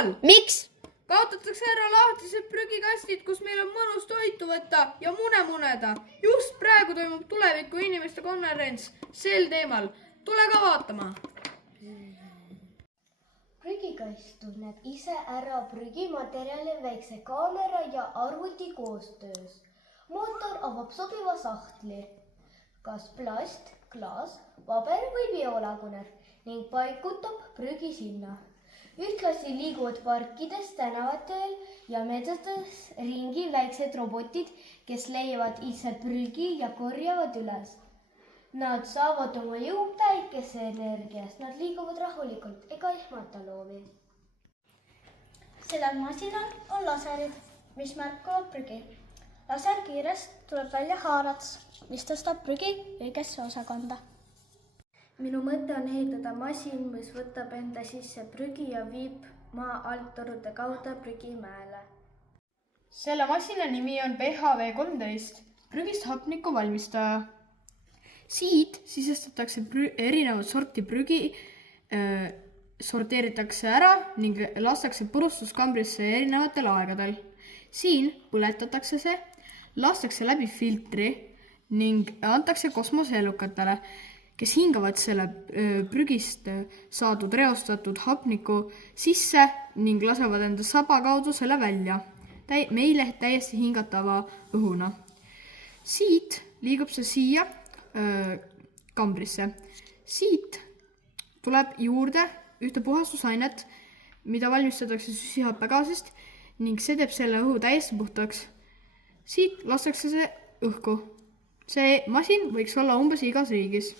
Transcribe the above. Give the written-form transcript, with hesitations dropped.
teemal! Miks? Kaotatakse ära lahtised prügikastid, kus meil on mõnus toitu võtta ja mune muneda. Just praegu toimub tuleviku inimeste konverents sel teemal. Tule ka vaatama. Prügikast tunneb ise ära prügimaterjali väikse kaamera ja arvuti koostöös. Mootor avab sobiva sahtli, kas plast, klaas, paber või biolagunev ning paigutab prügi sinna. Ühtlasi liiguvad parkides, tänavatel ja metsades ringi väiksed robotid, kes leiavad ise prügi ja korjavad üles. Nad saavad oma jõu päikeseenergiast, nad liiguvad rahulikult ega ehmata loomi. Sellel masinal on laserid, mis märkavad prügi. Laser kiirest tuleb välja haarats, mis tõstab prügi õigesse osakonda. Minu mõte on ehitada masin, mis võtab enda sisse prügi ja viib maa alttorude kaudu prügi mäele. Selle masina nimi on PHV13, prügist hapniku valmistaja. Siit sisestatakse erinevat sorti prügi, sorteeritakse ära ning lastakse purustuskambrisse erinevatel aegadel. Siin põletatakse see, lastakse läbi filtri ning antakse kosmoseelukatele, kes hingavad selle prügist saadud reostatud hapniku sisse ning lasevad enda saba kaudu selle välja, meile täiesti hingatava õhuna. Siit liigub see siia kambrisse. Siit tuleb juurde ühte puhastusainet, mida valmistatakse süsihappegaasist ning see teeb selle õhu täiesti puhtaks. Siit lastakse see õhku. See masin võiks olla umbes igas riigis.